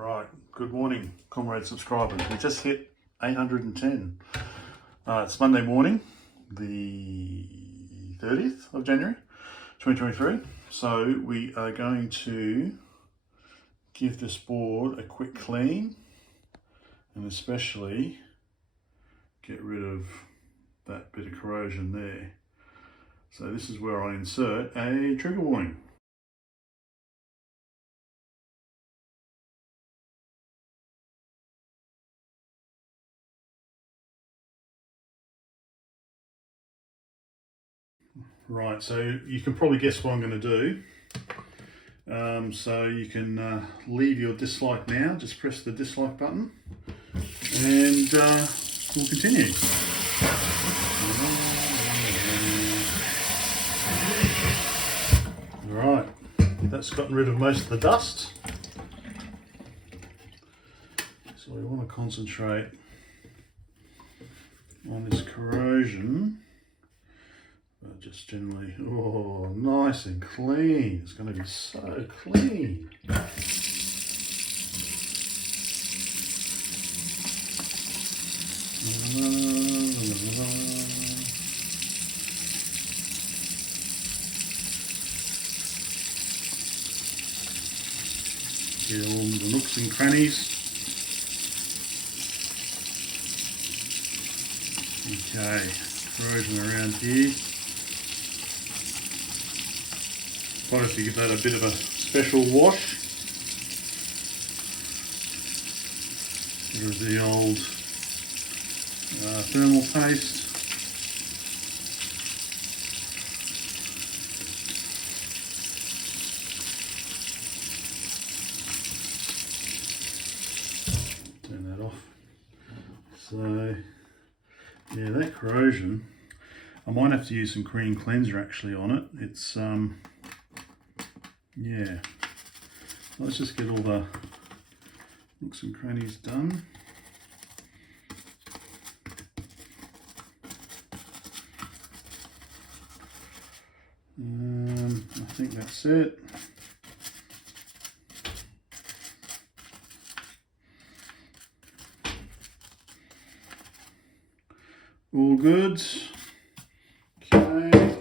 Right, good morning, comrade subscribers. We just hit 810. It's Monday morning, the 30th of January, 2023. So we are going to give this board a quick clean and especially get rid of that bit of corrosion there. So this is where I insert a trigger warning. Right, so you can probably guess what I'm going to do. So you can leave your dislike now, just press the dislike button and we'll continue. Right, that's gotten rid of most of the dust. So we want to concentrate on this corrosion. Just generally, oh, nice and clean. It's going to be so clean. Get all the nooks and crannies. Okay, corrosion around here. Quite if you give that a bit of a special wash. There's the old thermal paste. Turn that off. So, yeah, that corrosion, I might have to use some cream cleanser actually on it. It's yeah, let's just get all the nooks and crannies done. I think that's it. All good. Okay.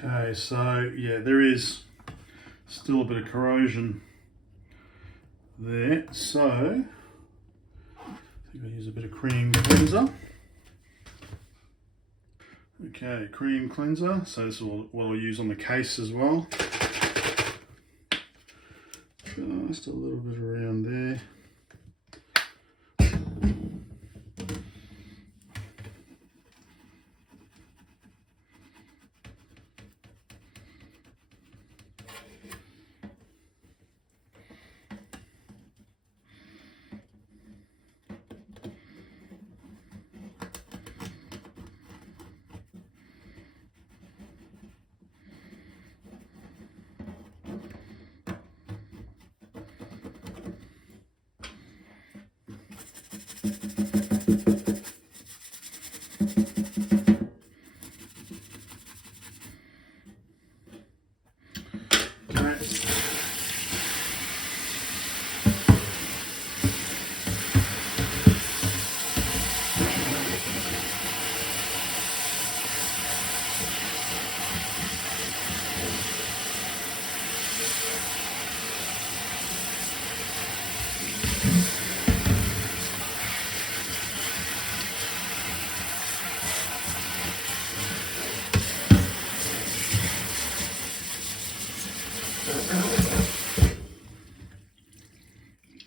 Okay, so yeah, there is still a bit of corrosion there. So I think I'll use a bit of cream cleanser. Okay, cream cleanser. So this is what I'll use on the case as well. Just a little bit around there.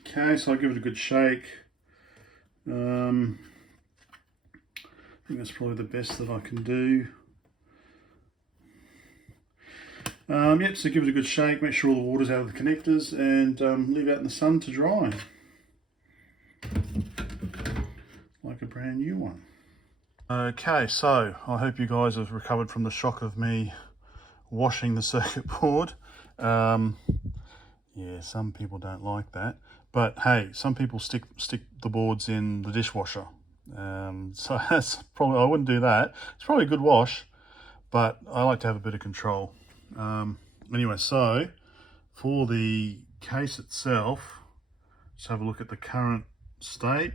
Okay, so I'll give it a good shake. I think that's probably the best that I can do. Yep, so give it a good shake, make sure all the water's out of the connectors, and leave it out in the sun to dry. Like a brand new one. Okay, so I hope you guys have recovered from the shock of me washing the circuit board. Yeah, some people don't like that. But hey, some people stick the boards in the dishwasher. So that's probably, I wouldn't do that. It's probably a good wash, but I like to have a bit of control. Anyway, so for the case itself, just have a look at the current state.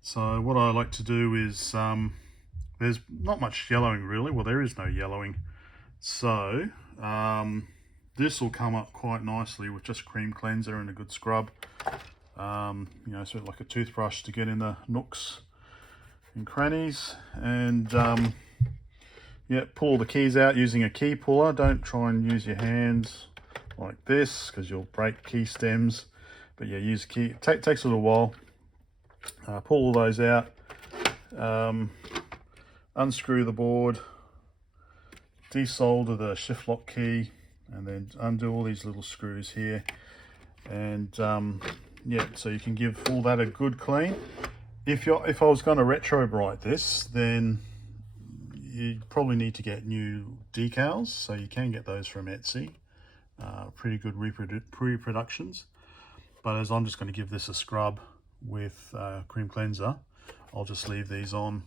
So what I like to do is, there's not much yellowing really. Well, there is no yellowing. So this will come up quite nicely with just cream cleanser and a good scrub. You know, sort of like a toothbrush to get in the nooks and crannies. And yeah, pull the keys out using a key puller. Don't try and use your hands like this because you'll break key stems. But yeah, use a key. It takes a little while. Pull all those out. Unscrew the board. Desolder the shift lock key. And then undo all these little screws here. And yeah, so you can give all that a good clean. If I was going to retro bright this, then you probably need to get new decals. So you can get those from Etsy. Pretty good reproductions. But as I'm just going to give this a scrub with cream cleanser, I'll just leave these on.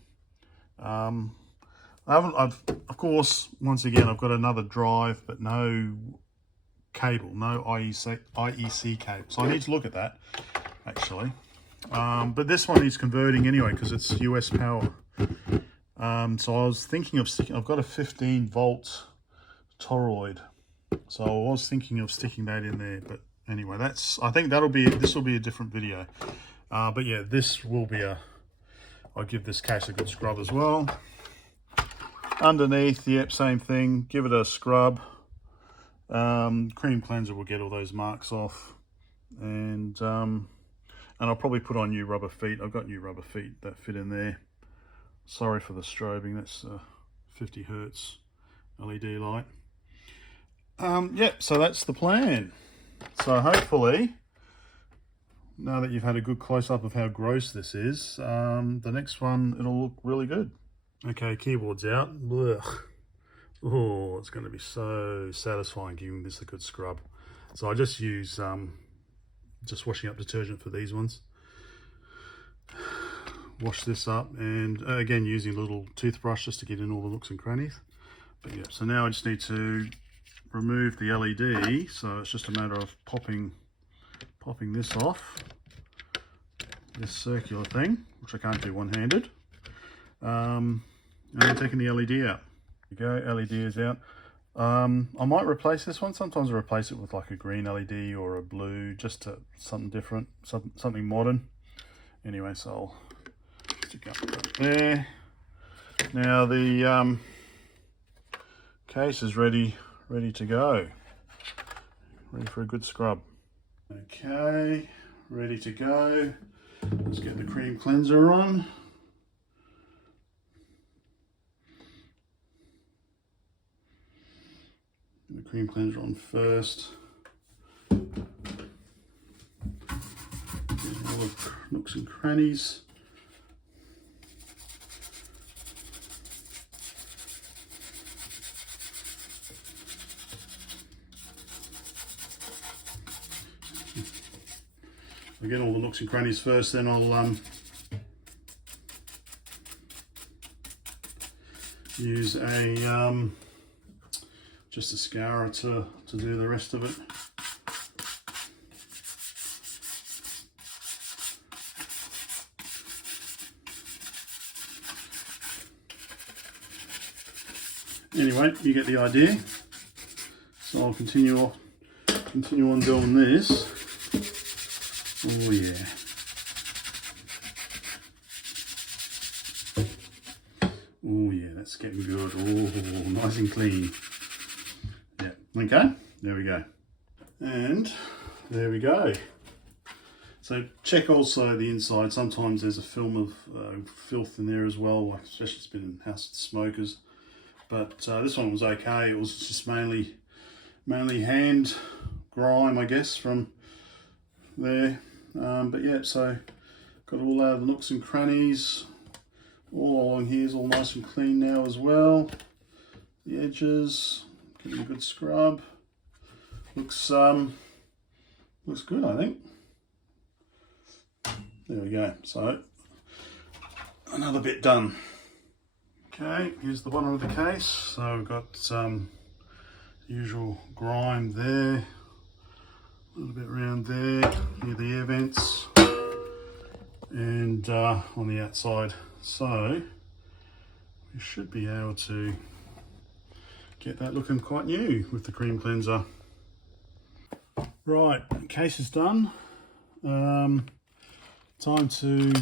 Of course, once again, I've got another drive, but no cable, no IEC cable. So I need to look at that, actually. But this one is converting anyway, because it's US power. So I was thinking of sticking, I've got a 15 volt toroid. So I was thinking of sticking that in there, but anyway, I think this will be a different video. But yeah, this will be I'll give this case a good scrub as well. Underneath, yep, same thing. Give it a scrub. Cream cleanser will get all those marks off, and I'll probably put on new rubber feet. I've got new rubber feet that fit in there. Sorry for the strobing. That's a 50 hertz LED light. Yep. So that's the plan. So hopefully, now that you've had a good close up of how gross this is, the next one it'll look really good. Okay, keyboard's out. Blech. Oh, it's going to be so satisfying giving this a good scrub. So I just use just washing up detergent for these ones. Wash this up, and again using a little toothbrush just to get in all the nooks and crannies. But yeah, so now I just need to remove the LED. So it's just a matter of popping this off, this circular thing, which I can't do one-handed. And then taking the LED out. There you go, LED is out. I might replace this one. Sometimes I replace it with like a green LED or a blue, just to something different, something modern. Anyway, so I'll stick up right there. Now the case is ready to go. Ready for a good scrub. Okay, ready to go. Let's get the cream cleanser on. The cream cleanser on first. Get all the nooks and crannies. I get all the nooks and crannies first, then I'll use a just a scourer to do the rest of it. Anyway, you get the idea. So I'll continue on doing this. Oh yeah. Oh yeah, that's getting good. Oh, nice and clean. Yeah, okay. There we go. And there we go. So check also the inside. Sometimes there's a film of filth in there as well, like especially it's been in house smokers. But this one was okay. It was just mainly hand grime, I guess, from there. But yeah, so got all out of the nooks and crannies. All along here is all nice and clean now as well. The edges, getting a good scrub. Looks good, I think. There we go. So another bit done. Okay, here's the bottom of the case. So we've got some usual grime there, a little bit around there near the air vents, and on the outside. So we should be able to get that looking quite new with the cream cleanser. Right, case is done. Time to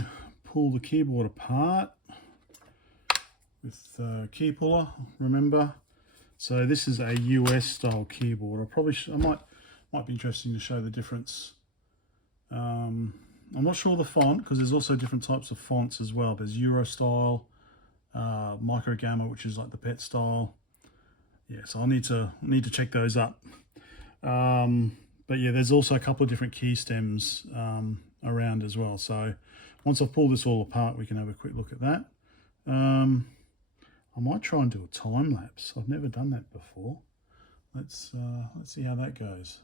pull the keyboard apart with key puller, remember. So this is a US style keyboard. I might be interesting to show the difference. I'm not sure the font, because there's also different types of fonts as well. There's Euro style, Micro Gamma, which is like the pet style. Yeah, so I need to check those up. But yeah, there's also a couple of different key stems around as well. So once I've pulled this all apart, we can have a quick look at that. I might try and do a time lapse. I've never done that before. Let's see how that goes.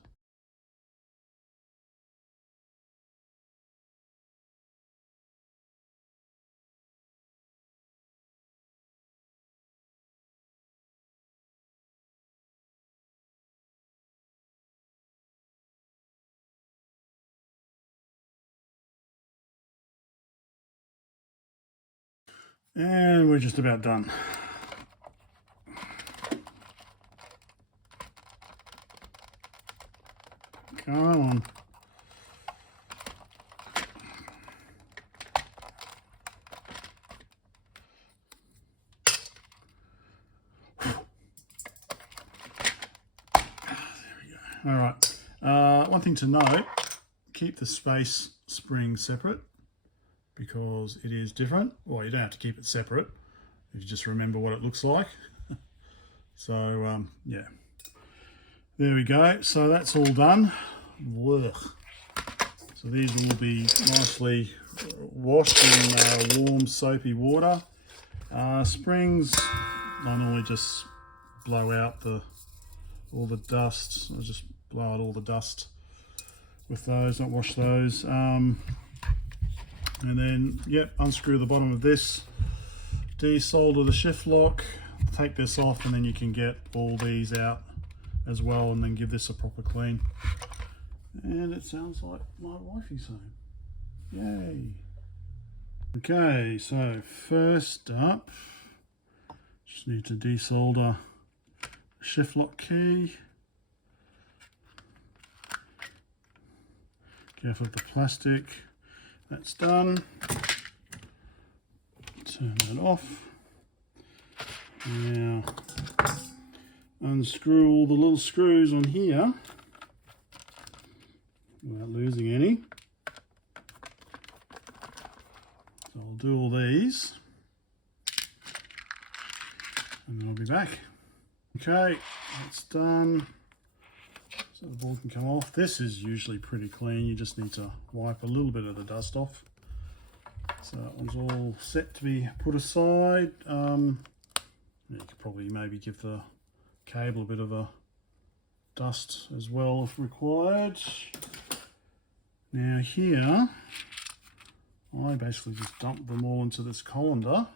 And we're just about done. Come on. All right. One thing to note, keep the space spring separate, because it is different. Well, you don't have to keep it separate if you just remember what it looks like. So yeah, there we go. So that's all done. Ugh. So these will be nicely washed in warm soapy water. Springs, I normally just blow out all the dust. I just blow out all the dust with those, not wash those. And then, yep, unscrew the bottom of this, desolder the shift lock, take this off, and then you can get all these out as well, and then give this a proper clean. And it sounds like my wifey's home. Yay. Okay, so first up, just need to desolder the shift lock key. Careful of the plastic. That's done. Turn that off. Now unscrew all the little screws on here without losing any. So I'll do all these and then I'll be back. Okay, that's done. So the board can come off. This is usually pretty clean. You just need to wipe a little bit of the dust off. So that one's all set to be put aside. You could probably maybe give the cable a bit of a dust as well if required. Now here, I basically just dump them all into this colander.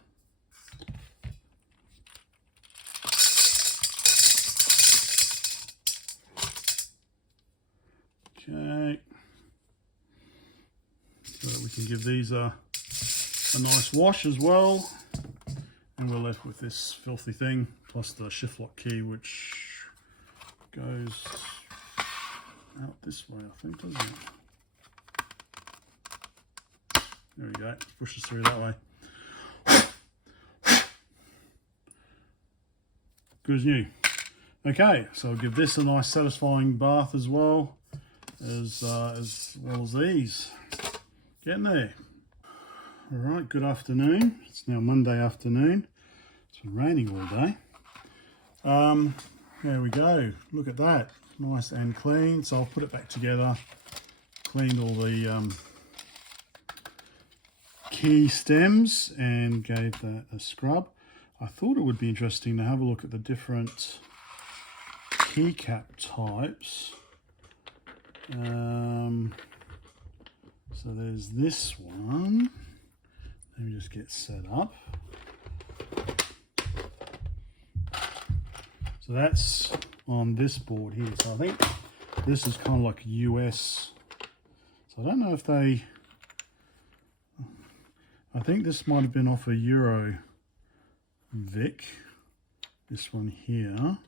Okay, so that we can give these a nice wash as well, and we're left with this filthy thing plus the shift lock key, which goes out this way, I think, doesn't it? There we go, pushes through that way. Good as new. Okay, so I'll give this a nice satisfying bath as well as these. Getting there. All right, good afternoon. It's now Monday afternoon. It's been raining all day. There we go. Look at that, nice and clean. So I'll put it back together. Cleaned all the key stems and gave that a scrub. I thought it would be interesting to have a look at the different keycap types. So there's this one. Let me just get set up. So that's on this board here. So I think this is kind of like US. So I don't know if they, I think this might have been off a Euro VIC. This one here.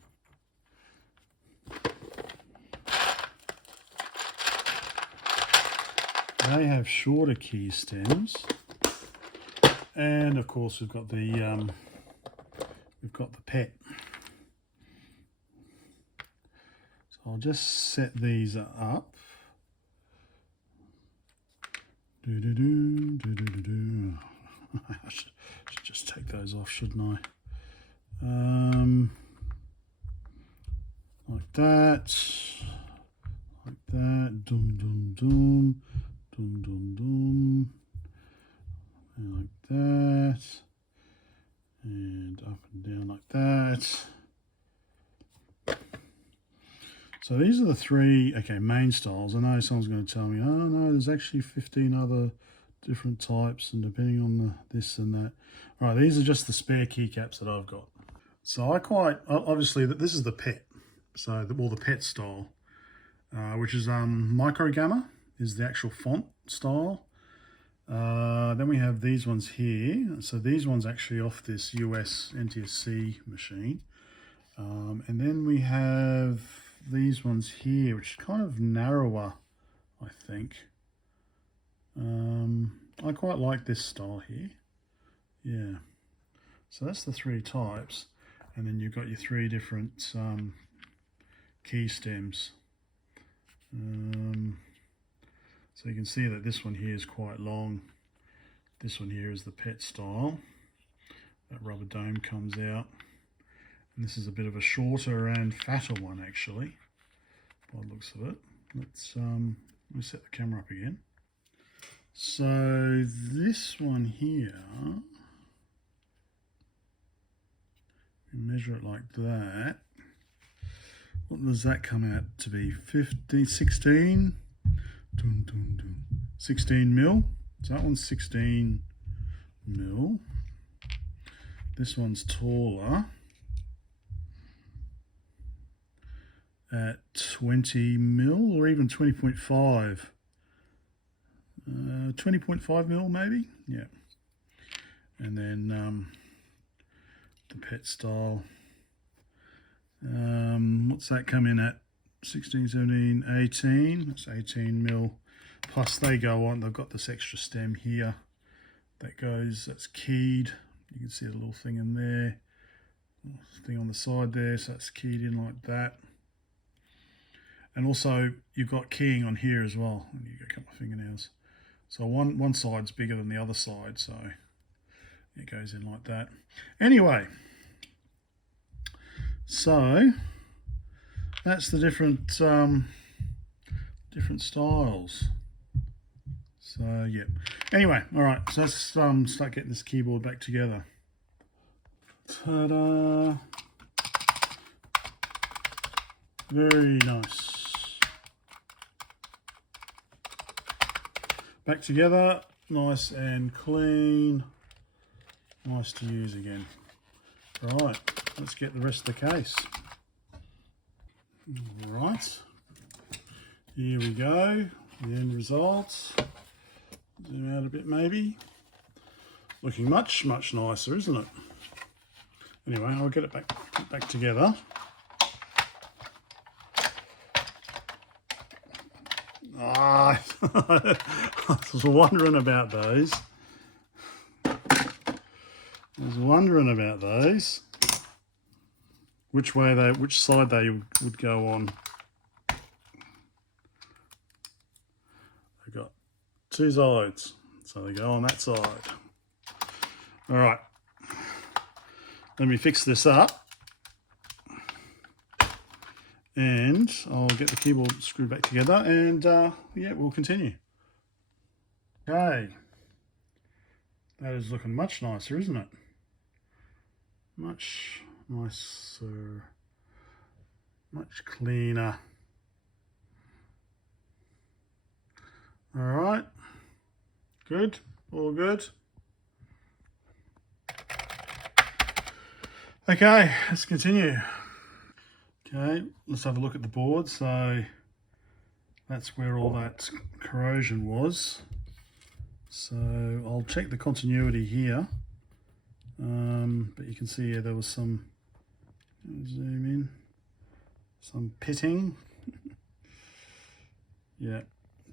They have shorter key stems, and of course we've got the PET. So I'll just set these up. I should just take those off, shouldn't I? Like that, like that. Dum dum dum. Dum dum dum, and like that, and up and down like that. So these are the three, okay, main styles. I know someone's going to tell me, oh no, there's actually 15 other different types, and depending on the this and that. All right, these are just the spare keycaps that I've got. So I quite, obviously, this is the PET, so the PET style, which is micro gamma. Is the actual font style. Then we have these ones here. So these ones actually off this US NTSC machine. And then we have these ones here, which is kind of narrower, I think. I quite like this style here. Yeah. So that's the three types. And then you've got your three different key stems. So you can see that this one here is quite long. This one here is the PET style. That rubber dome comes out. And this is a bit of a shorter and fatter one actually, by the looks of it. Let me set the camera up again. So this one here, we measure it like that. What does that come out to be? 15, 16? 16 mil. So that one's 16 mil. This one's taller at 20 mil or even 20.5. 20.5 mil maybe. Yeah. And then the PET style. What's that come in at? 16, 17, 18. That's 18 mil. Plus they go on, they've got this extra stem here that goes, that's keyed. You can see a little thing in there, thing on the side there, so that's keyed in like that. And also you've got keying on here as well. And you got a couple of fingernails. So one side's bigger than the other side, so it goes in like that. Anyway, so that's the different styles. So yeah. Anyway, all right. So let's start getting this keyboard back together. Ta-da! Very nice. Back together, nice and clean. Nice to use again. All right. Let's get the rest of the case. All right. Here we go. The end result. Zoom out a bit maybe. Looking much nicer, isn't it? Anyway, I'll get it back together. I was wondering about those. which side they would go on. They've got two sides, so they go on that side. All right, let me fix this up, and I'll get the keyboard screwed back together, and yeah, we'll continue. Okay, that is looking much nicer, isn't it? Much nicer, much cleaner. All right, good, all good. Okay, let's continue. Okay, let's have a look at the board. So that's where all that corrosion was. So I'll check the continuity here. But you can see here there was some, zoom in, some pitting. Yeah,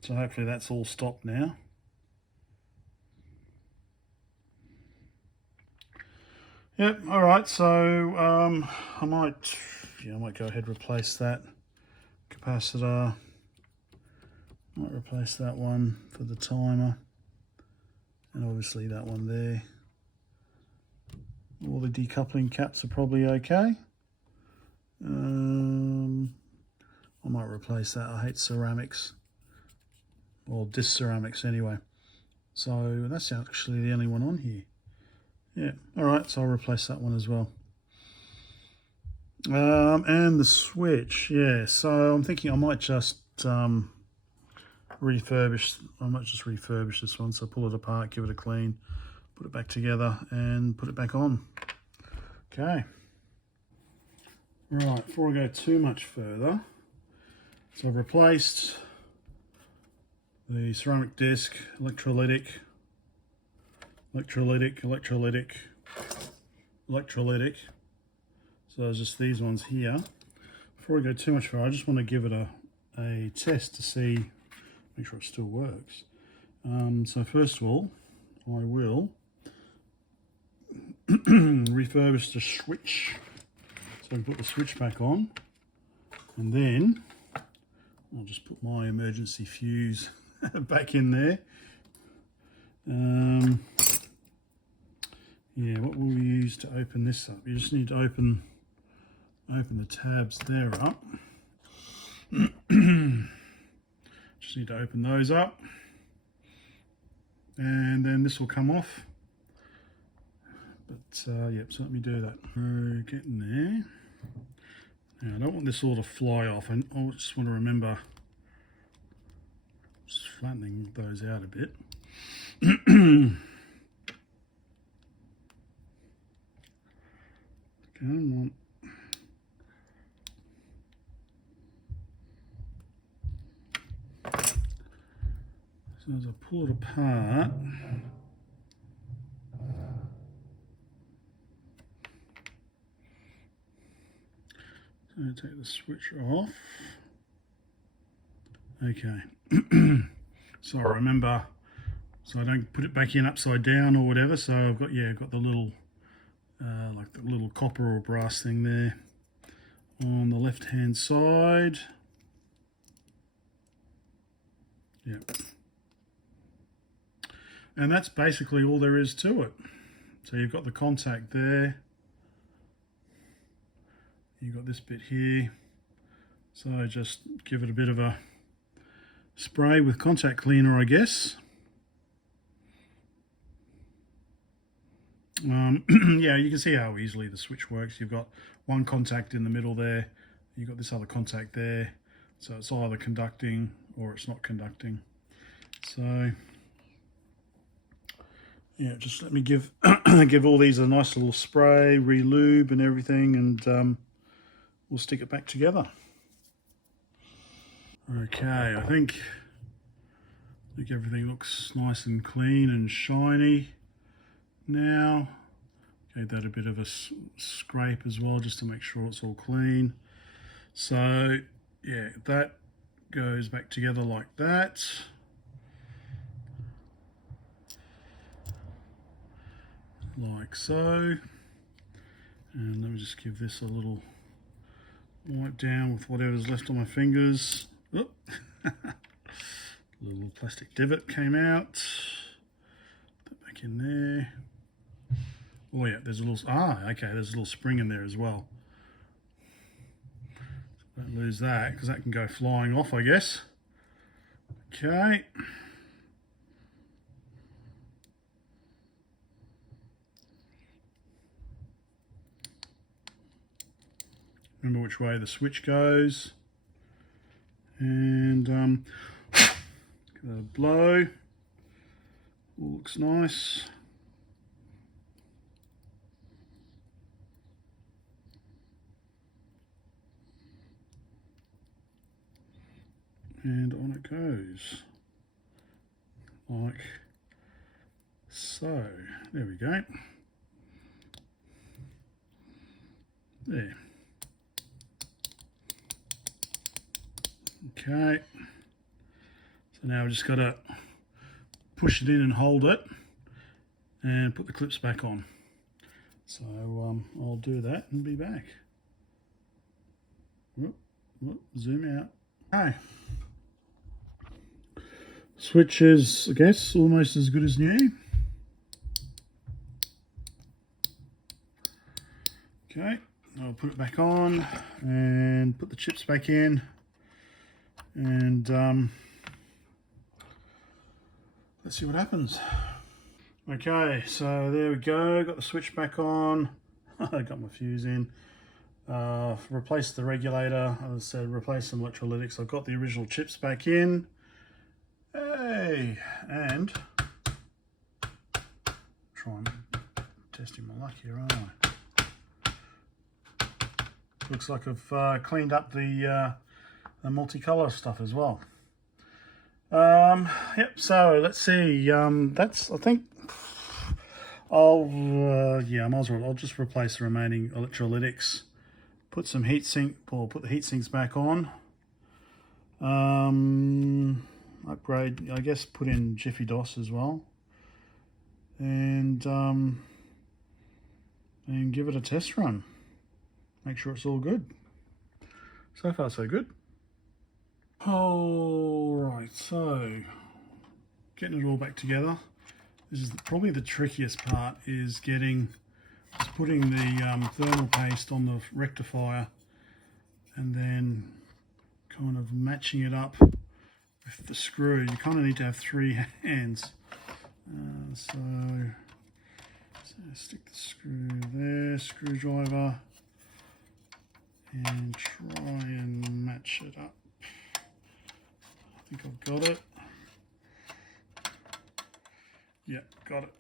so hopefully that's all stopped now. Yep, all right, so I might go ahead and replace that capacitor. Might replace that one for the timer, and obviously that one there. All the decoupling caps are probably okay. I might replace that. I hate ceramics, or disc ceramics anyway. So that's actually the only one on here. Yeah, all right, so I'll replace that one as well. And the switch, yeah, so I'm thinking I might just refurbish this one. So pull it apart, give it a clean, put it back together, and put it back on. Okay. Right, before I go too much further, so I've replaced the ceramic disc, electrolytic. So there's just these ones here. Before I go too much further, I just want to give it a test to see, make sure it still works. So first of all, I will refurbish the switch. So I can put the switch back on, and then I'll just put my emergency fuse back in there. Yeah, what will we use to open this up? You just need to open the tabs there up. Just need to open those up, and then this will come off. But yep, so let me do that. We're getting there. Now I don't want this all to fly off, and I just want to remember just flattening those out a bit. Come on. So as I pull it apart, so I take the switch off. Okay. So I remember, so I don't put it back in upside down or whatever. So I've got, yeah, I've got the little like the little copper or brass thing there on the left hand side. Yep. And that's basically all there is to it. So you've got the contact there. You've got this bit here. So just give it a bit of a spray with contact cleaner, I guess. Yeah, you can see how easily the switch works. You've got one contact in the middle there. You've got this other contact there. So it's either conducting or it's not conducting. So yeah, just let me give give all these a nice little spray, re-lube and everything, and we'll stick it back together. Okay, I think everything looks nice and clean and shiny now. Gave that a bit of a scrape as well, just to make sure it's all clean. So yeah, that goes back together like that. Like so. And let me just give this a little wipe down with whatever's left on my fingers. Oh. Little plastic divot came out. Put that back in there. Oh yeah, there's a little, okay, there's a little spring in there as well. So don't lose that, because that can go flying off, I guess. Okay. Remember which way the switch goes. And give it a blow. All looks nice. And on it goes. Like so. There we go. There. Okay. So now we've just got to push it in and hold it and put the clips back on. So I'll do that and be back. Whoop, whoop, zoom out. Okay. Switch is, I guess, almost as good as new. Okay, I'll put it back on and put the chips back in, and let's see what happens. Okay, so there we go, got the switch back on. I got my fuse in. Replaced the regulator, as I said, replaced some electrolytics. I've got the original chips back in. Hey, and try and testing my luck here, aren't I? Looks like I've cleaned up the multicolour stuff as well. Yep. So let's see. That's, I think yeah, I might as well. I'll just replace the remaining electrolytics. Put some heatsink, or put the heat sinks back on. Upgrade, I guess, put in Jiffy DOS as well, and give it a test run. Make sure it's all good. So far, so good. All right, so getting it all back together. This is probably the trickiest part, is putting the thermal paste on the rectifier and then kind of matching it up with the screw. You kind of need to have three hands. So stick the screw there, screwdriver, and try and match it up. I think I've got it. Yeah, got it.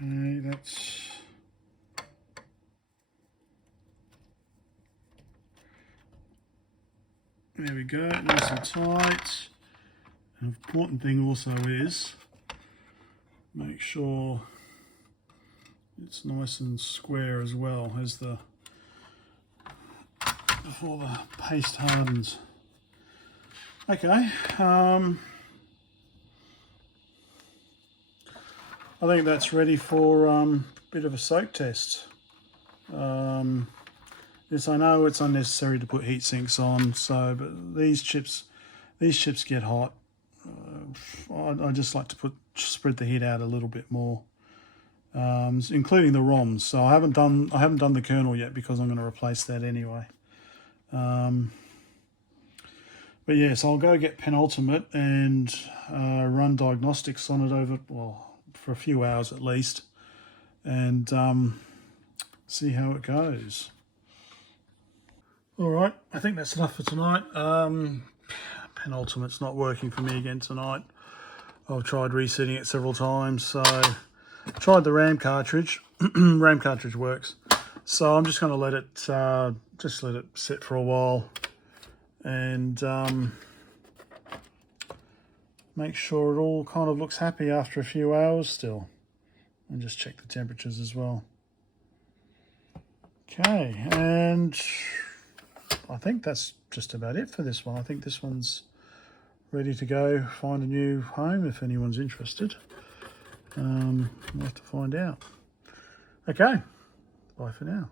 Okay, that's there we go, nice and tight. An important thing also is make sure it's nice and square as well as before the paste hardens. Okay, I think that's ready for a bit of a soak test. Yes, I know it's unnecessary to put heat sinks on, but these chips get hot. I just like to spread the heat out a little bit more, including the ROMs. So I haven't done the kernel yet because I'm going to replace that anyway. But yes, I'll go get penultimate and run diagnostics on it for a few hours at least, and see how it goes. All right, I think that's enough for tonight. Penultimate's not working for me again tonight. I've tried resetting it several times. So tried the RAM cartridge. RAM cartridge works. So I'm just going to let it sit for a while and make sure it all kind of looks happy after a few hours still. and just check the temperatures as well. Okay, and I think that's just about it for this one. I think this one's ready to go find a new home if anyone's interested. We'll have to find out. Okay, bye for now.